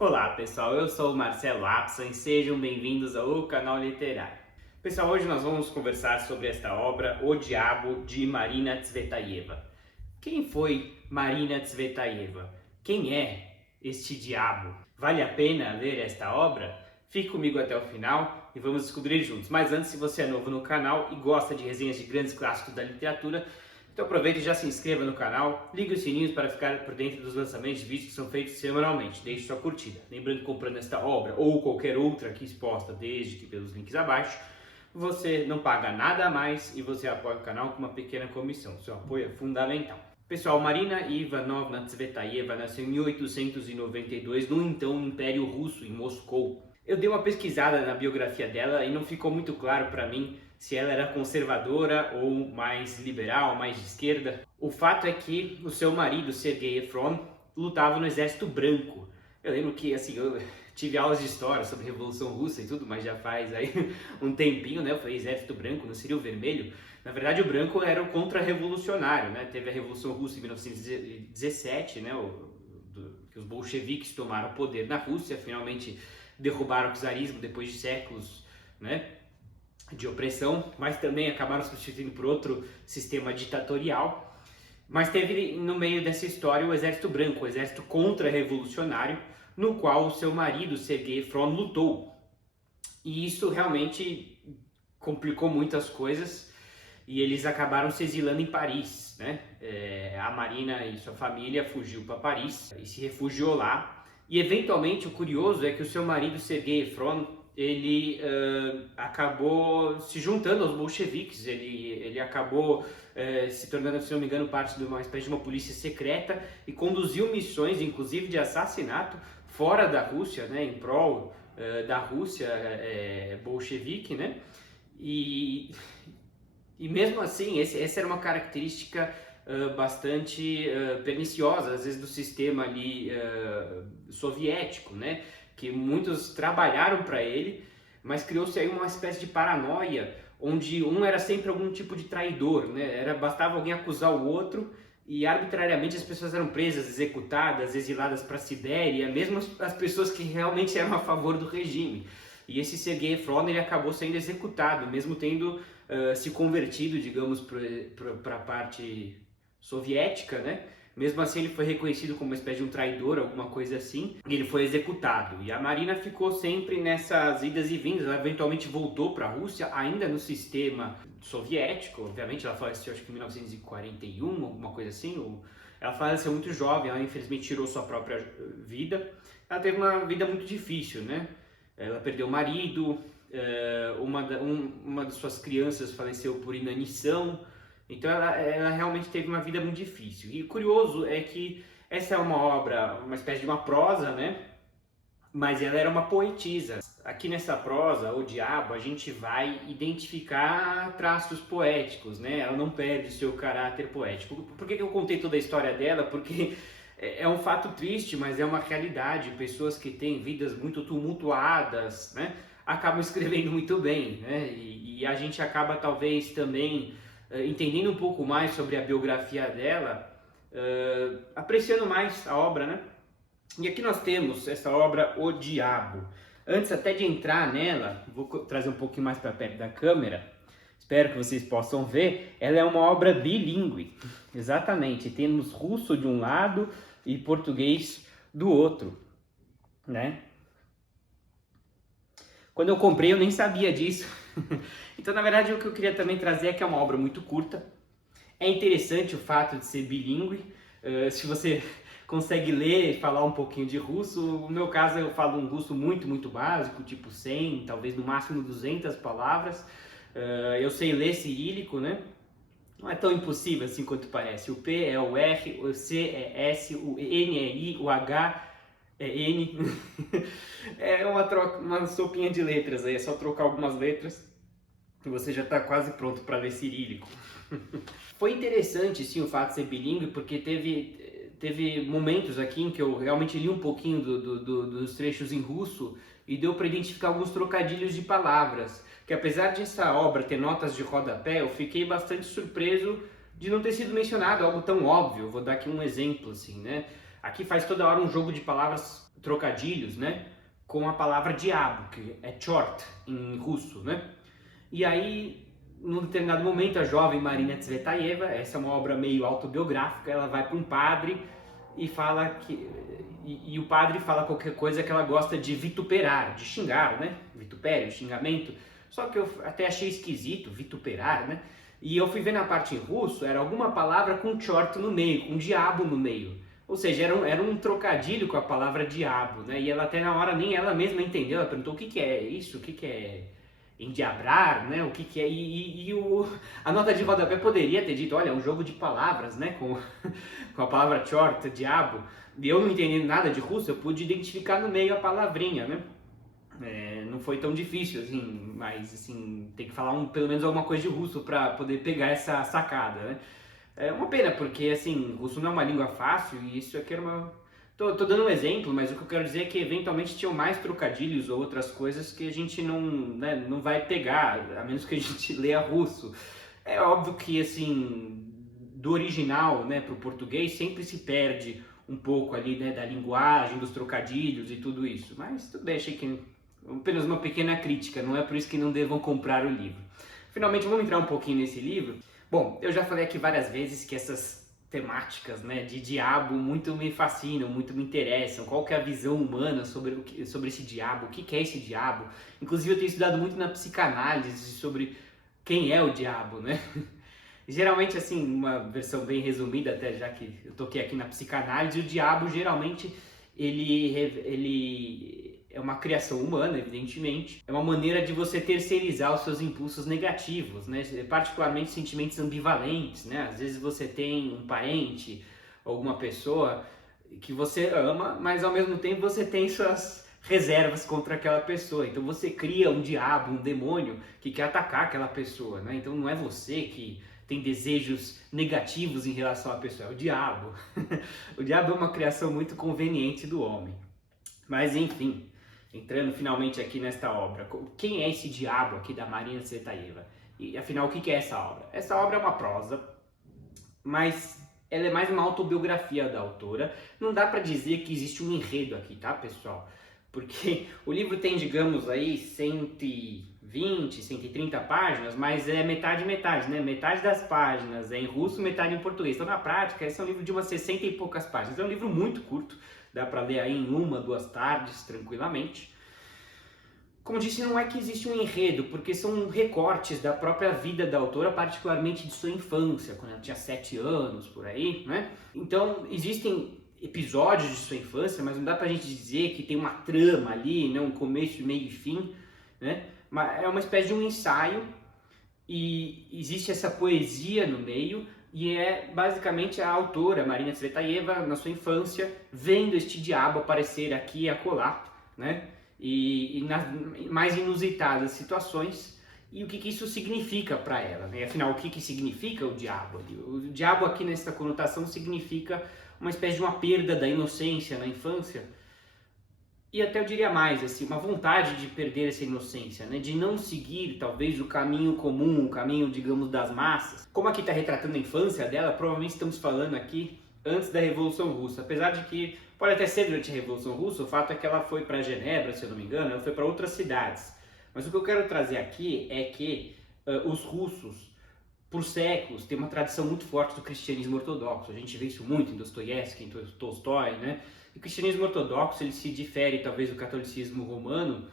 Olá pessoal, eu sou o Marcelo Apson e sejam bem-vindos ao canal literário. Pessoal, hoje nós vamos conversar sobre esta obra O Diabo de Marina Tsvetaeva. Quem foi Marina Tsvetaeva? Quem é este diabo? Vale a pena ler esta obra? Fique comigo até o final e vamos descobrir juntos. Mas antes, se você é novo no canal e gosta de resenhas de grandes clássicos da literatura, então aproveite e já se inscreva no canal, ligue os sininhos para ficar por dentro dos lançamentos de vídeos que são feitos semanalmente, deixe sua curtida. Lembrando que comprando esta obra ou qualquer outra aqui exposta, desde que pelos links abaixo, você não paga nada a mais e você apoia o canal com uma pequena comissão. Seu apoio é fundamental. Pessoal, Marina Ivanovna Tsvetaeva nasceu em 1892 no então Império Russo, em Moscou. Eu dei uma pesquisada na biografia dela e não ficou muito claro para mim se ela era conservadora ou mais liberal, mais de esquerda. O fato é que o seu marido, Sergei Efron, lutava no Exército Branco. Eu lembro que, assim, eu tive aulas de história sobre a Revolução Russa e tudo, mas já faz aí um tempinho, né? Eu falei Exército Branco, não seria o vermelho? Na verdade, o branco era o contra-revolucionário, né? Teve a Revolução Russa em 1917, né? Que os bolcheviques tomaram o poder na Rússia, finalmente derrubaram o czarismo depois de séculos, né, de opressão, mas também acabaram substituindo por outro sistema ditatorial. Mas teve no meio dessa história o Exército Branco, o exército contra-revolucionário, no qual o seu marido, Sergei Efron, lutou. E isso realmente complicou muitas coisas e eles acabaram se exilando em Paris, né? A Marina e sua família fugiu para Paris e se refugiou lá. E eventualmente o curioso é que o seu marido, Sergei Efron, ele acabou se juntando aos bolcheviques, ele acabou se tornando, se não me engano, parte de uma espécie de uma polícia secreta e conduziu missões, inclusive de assassinato, fora da Rússia, né, em prol da Rússia bolchevique, né? E mesmo assim, essa era uma característica bastante perniciosa, às vezes, do sistema ali soviético, né? Que muitos trabalharam para ele, mas criou-se aí uma espécie de paranoia, onde um era sempre algum tipo de traidor, né? Bastava alguém acusar o outro e arbitrariamente as pessoas eram presas, executadas, exiladas para a Sibéria, mesmo as pessoas que realmente eram a favor do regime. E esse Sergei Efron, ele acabou sendo executado, mesmo tendo se convertido, digamos, para a parte soviética, né? Mesmo assim, ele foi reconhecido como uma espécie de um traidor, alguma coisa assim, e ele foi executado. E a Marina ficou sempre nessas idas e vindas. Ela eventualmente voltou para a Rússia, ainda no sistema soviético. Obviamente, ela faleceu, acho que em 1941, alguma coisa assim. Ela faleceu muito jovem, ela infelizmente tirou sua própria vida. Ela teve uma vida muito difícil, né? Ela perdeu o marido, uma de suas crianças faleceu por inanição. Então ela realmente teve uma vida muito difícil. E o curioso é que essa é uma obra, uma espécie de uma prosa, né? Mas ela era uma poetisa. Aqui nessa prosa, O Diabo, a gente vai identificar traços poéticos, né? Ela não perde o seu caráter poético. Por que eu contei toda a história dela? Porque é um fato triste, mas é uma realidade. Pessoas que têm vidas muito tumultuadas, né, acabam escrevendo muito bem, né? E a gente acaba talvez também entendendo um pouco mais sobre a biografia dela, apreciando mais a obra, né? E aqui nós temos essa obra O Diabo. Antes até de entrar nela, vou trazer um pouquinho mais para perto da câmera, espero que vocês possam ver, ela é uma obra bilíngue, exatamente, temos russo de um lado e português do outro, né? Quando eu comprei eu nem sabia disso. Então, na verdade, o que eu queria também trazer é que é uma obra muito curta. É interessante o fato de ser bilíngue. Se você consegue ler e falar um pouquinho de russo, no meu caso eu falo um russo muito básico, tipo 100, talvez no máximo 200 palavras. Eu sei ler cirílico, né? Não é tão impossível assim quanto parece. O P é o R, o C é S, o N é I, o H é N. É uma sopinha de letras aí, é só trocar algumas letras e você já está quase pronto para ler cirílico. Foi interessante sim o fato de ser bilíngue, porque teve momentos aqui em que eu realmente li um pouquinho dos trechos em russo e deu para identificar alguns trocadilhos de palavras, que apesar de essa obra ter notas de rodapé, eu fiquei bastante surpreso de não ter sido mencionado algo tão óbvio. Vou dar aqui um exemplo assim, né? Aqui faz toda hora um jogo de palavras trocadilhos, né, com a palavra diabo, que é chort em russo, né? E aí, num determinado momento, a jovem Marina Tsvetaeva, essa é uma obra meio autobiográfica, ela vai para um padre e fala que e o padre fala qualquer coisa que ela gosta de vituperar, de xingar, né? Vitupério, xingamento. Só que eu até achei esquisito vituperar, né? E eu fui ver na parte em russo, era alguma palavra com chort no meio, com diabo no meio. Ou seja, era um trocadilho com a palavra diabo, né? E ela até na hora nem ela mesma entendeu, ela perguntou o que é isso, o que é endiabrar, né? O que é... a nota de rodapé poderia ter dito, olha, é um jogo de palavras, né? Com a palavra chort, diabo. E eu não entendendo nada de russo, eu pude identificar no meio a palavrinha, né? Não foi tão difícil, assim, mas assim, tem que falar pelo menos alguma coisa de russo para poder pegar essa sacada, né? É uma pena, porque assim, russo não é uma língua fácil e isso aqui era uma... Tô dando um exemplo, mas o que eu quero dizer é que eventualmente tinham mais trocadilhos ou outras coisas que a gente não, né, não vai pegar, a menos que a gente leia russo. É óbvio que assim, do original, né, para o português sempre se perde um pouco ali, né, da linguagem, dos trocadilhos e tudo isso. Mas tudo bem, achei que apenas uma pequena crítica, não é por isso que não devam comprar o livro. Finalmente, vamos entrar um pouquinho nesse livro. Bom, eu já falei aqui várias vezes que essas temáticas, né, de diabo muito me fascinam, muito me interessam. Qual que é a visão humana sobre esse diabo, o que é esse diabo? Inclusive eu tenho estudado muito na psicanálise sobre quem é o diabo, né? Geralmente, assim, uma versão bem resumida, até já que eu toquei aqui na psicanálise, o diabo geralmente ele é uma criação humana, evidentemente. É uma maneira de você terceirizar os seus impulsos negativos, né? Particularmente sentimentos ambivalentes, né? Às vezes você tem um parente, alguma pessoa que você ama, mas ao mesmo tempo você tem suas reservas contra aquela pessoa. Então você cria um diabo, um demônio que quer atacar aquela pessoa, né? Então não é você que tem desejos negativos em relação à pessoa, é o diabo. O diabo é uma criação muito conveniente do homem. Mas enfim, entrando finalmente aqui nesta obra, quem é esse diabo aqui da Marina Tsvetaeva? E afinal, o que é essa obra? Essa obra é uma prosa, mas ela é mais uma autobiografia da autora. Não dá para dizer que existe um enredo aqui, tá, pessoal? Porque o livro tem, digamos aí, 120, 130 páginas, mas é metade, né? Metade das páginas é em russo, metade em português. Então, na prática, esse é um livro de umas 60 e poucas páginas. É um livro muito curto, dá para ler aí em 1, 2 tardes, tranquilamente. Como disse, não é que existe um enredo, porque são recortes da própria vida da autora, particularmente de sua infância, quando ela tinha 7 anos, por aí, né? Então, existem episódios de sua infância, mas não dá pra gente dizer que tem uma trama ali, né? Um começo, meio e fim, né? É uma espécie de um ensaio e existe essa poesia no meio e é basicamente a autora, Marina Tsvetaeva, na sua infância, vendo este diabo aparecer aqui e acolá, né? E nas mais inusitadas situações, e o que isso significa para ela, né? Afinal, o que significa o diabo? O diabo aqui nessa conotação significa uma espécie de uma perda da inocência na infância, e até eu diria mais, assim, uma vontade de perder essa inocência, né? De não seguir talvez o caminho comum, o caminho, digamos, das massas. Como aqui está retratando a infância dela, provavelmente estamos falando aqui antes da Revolução Russa, apesar de que pode até ser durante a Revolução Russa, o fato é que ela foi para Genebra, se eu não me engano, ela foi para outras cidades. Mas o que eu quero trazer aqui é que os russos, por séculos, têm uma tradição muito forte do cristianismo ortodoxo. A gente vê isso muito em Dostoiévski, em Tolstói, né? O cristianismo ortodoxo ele se difere talvez do catolicismo romano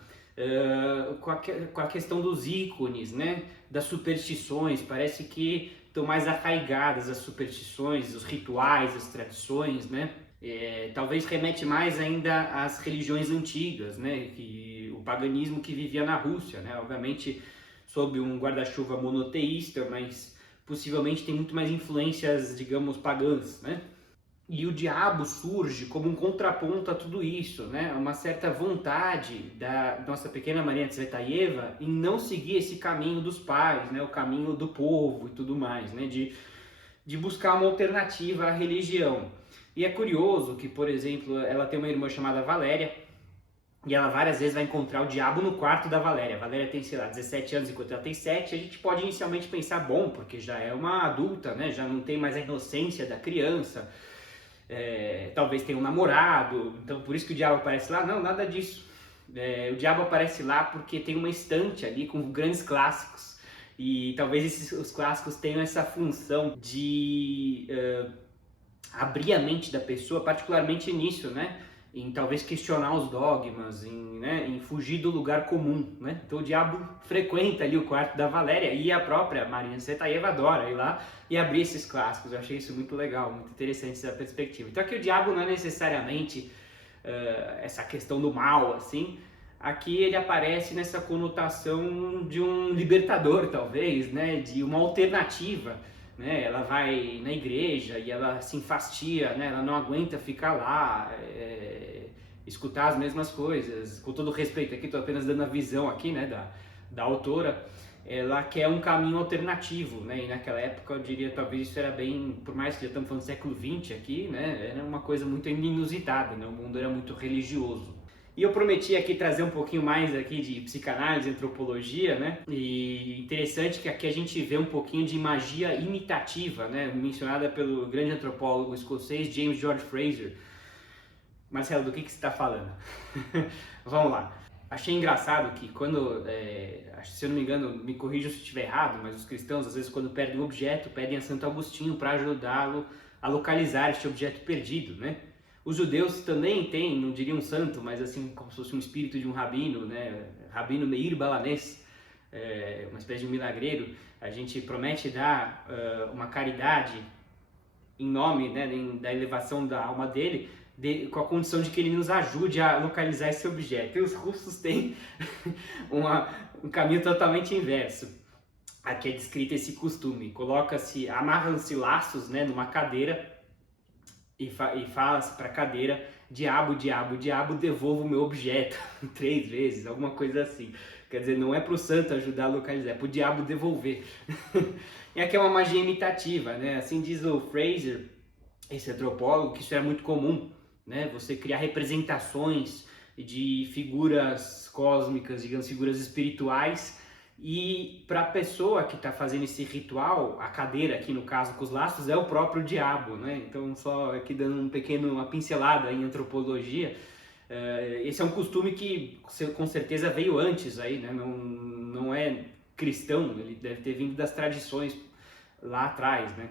com a questão dos ícones, né? Das superstições. Parece que estão mais arraigadas as superstições, os rituais, as tradições, né? Talvez remete mais ainda às religiões antigas, né? O paganismo que vivia na Rússia, né? Obviamente sob um guarda-chuva monoteísta, mas possivelmente tem muito mais influências, digamos, pagãs, né? E o diabo surge como um contraponto a tudo isso, né? Uma certa vontade da nossa pequena Marina Tsvetaeva em não seguir esse caminho dos pais, né? O caminho do povo e tudo mais, né? De buscar uma alternativa à religião. E é curioso que, por exemplo, ela tem uma irmã chamada Valéria, e ela várias vezes vai encontrar o diabo no quarto da Valéria. A Valéria tem, sei lá, 17 anos enquanto ela tem 7. A gente pode inicialmente pensar, bom, porque já é uma adulta, né? Já não tem mais a inocência da criança. talvez tenha um namorado, então por isso que o diabo aparece lá. Não, nada disso. O diabo aparece lá porque tem uma estante ali com grandes clássicos, e talvez os clássicos tenham essa função de abrir a mente da pessoa, particularmente nisso, né? Em talvez questionar os dogmas, em fugir do lugar comum, né? Então o diabo frequenta ali o quarto da Valéria, e a própria Marina Tsvetaeva adora ir lá e abrir esses clássicos. Eu achei isso muito legal, muito interessante essa perspectiva. Então aqui o diabo não é necessariamente essa questão do mal, assim. Aqui ele aparece nessa conotação de um libertador, talvez, né? De uma alternativa. Né, ela vai na igreja e ela se enfastia, né, ela não aguenta ficar lá, escutar as mesmas coisas. Com todo respeito, aqui estou apenas dando a visão aqui, né, da autora. Ela quer um caminho alternativo, né, e naquela época eu diria talvez isso era bem, por mais que já estamos falando do século XX aqui, né, era uma coisa muito inusitada, né, o mundo era muito religioso. E eu prometi aqui trazer um pouquinho mais aqui de psicanálise, antropologia, né? E interessante que aqui a gente vê um pouquinho de magia imitativa, né? Mencionada pelo grande antropólogo escocês James George Frazer. Marcelo, do que você está falando? Vamos lá. Achei engraçado que quando, se eu não me engano, me corrijam se estiver errado, mas os cristãos às vezes quando perdem um objeto, pedem a Santo Agostinho para ajudá-lo a localizar este objeto perdido, né? Os judeus também têm, não diria um santo, mas assim como se fosse um espírito de um rabino, né? Rabino Meir Balanés, uma espécie de um milagreiro. A gente promete dar uma caridade em nome, né, da elevação da alma dele, com a condição de que ele nos ajude a localizar esse objeto. E os russos têm um caminho totalmente inverso. Aqui é descrito esse costume. Amarram-se laços, né, numa cadeira, e fala-se para a cadeira: diabo, diabo, diabo, devolva o meu objeto 3 vezes, alguma coisa assim. Quer dizer, não é para o santo ajudar a localizar, é para o diabo devolver. E aqui é uma magia imitativa, né? Assim diz o Frazer, esse antropólogo, que isso é muito comum, né? Você criar representações de figuras cósmicas, digamos, figuras espirituais. E para a pessoa que está fazendo esse ritual, a cadeira aqui no caso com os laços é o próprio diabo, né? Então só aqui dando uma pincelada em antropologia, esse é um costume que com certeza veio antes aí, né? Não é cristão, ele deve ter vindo das tradições lá atrás, né?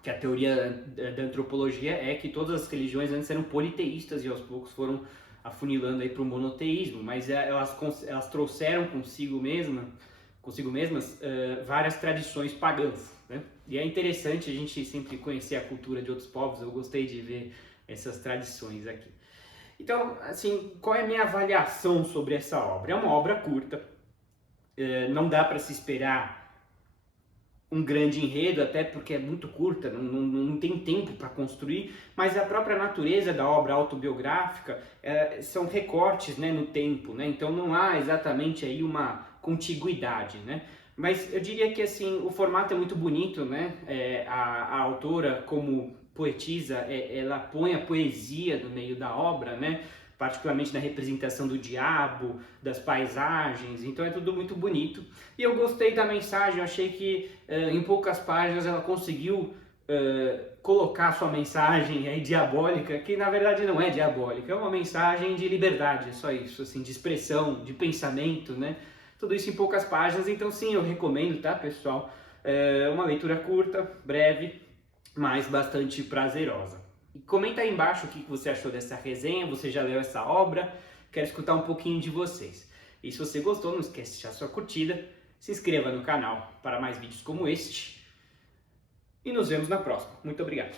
Que a teoria da antropologia é que todas as religiões antes eram politeístas e aos poucos foram afunilando aí para o monoteísmo, mas elas trouxeram consigo mesmas várias tradições pagãs, né? E é interessante a gente sempre conhecer a cultura de outros povos. Eu gostei de ver essas tradições aqui. Então, assim, qual é a minha avaliação sobre essa obra? É uma obra curta, não dá para se esperar um grande enredo, até porque é muito curta, não tem tempo para construir, mas a própria natureza da obra autobiográfica são recortes, né, no tempo, né? Então não há exatamente aí uma contiguidade, né? Mas eu diria que assim, o formato é muito bonito, né? A autora, como poetisa, ela põe a poesia no meio da obra, né? Particularmente na representação do diabo, das paisagens, então é tudo muito bonito. E eu gostei da mensagem, eu achei que em poucas páginas ela conseguiu colocar sua mensagem aí diabólica, que na verdade não é diabólica, é uma mensagem de liberdade, é só isso, assim, de expressão, de pensamento, né? Tudo isso em poucas páginas, então sim, eu recomendo, tá, pessoal? Uma leitura curta, breve, mas bastante prazerosa. E comenta aí embaixo o que você achou dessa resenha, você já leu essa obra, quero escutar um pouquinho de vocês. E se você gostou, não esquece de deixar sua curtida, se inscreva no canal para mais vídeos como este e nos vemos na próxima. Muito obrigado!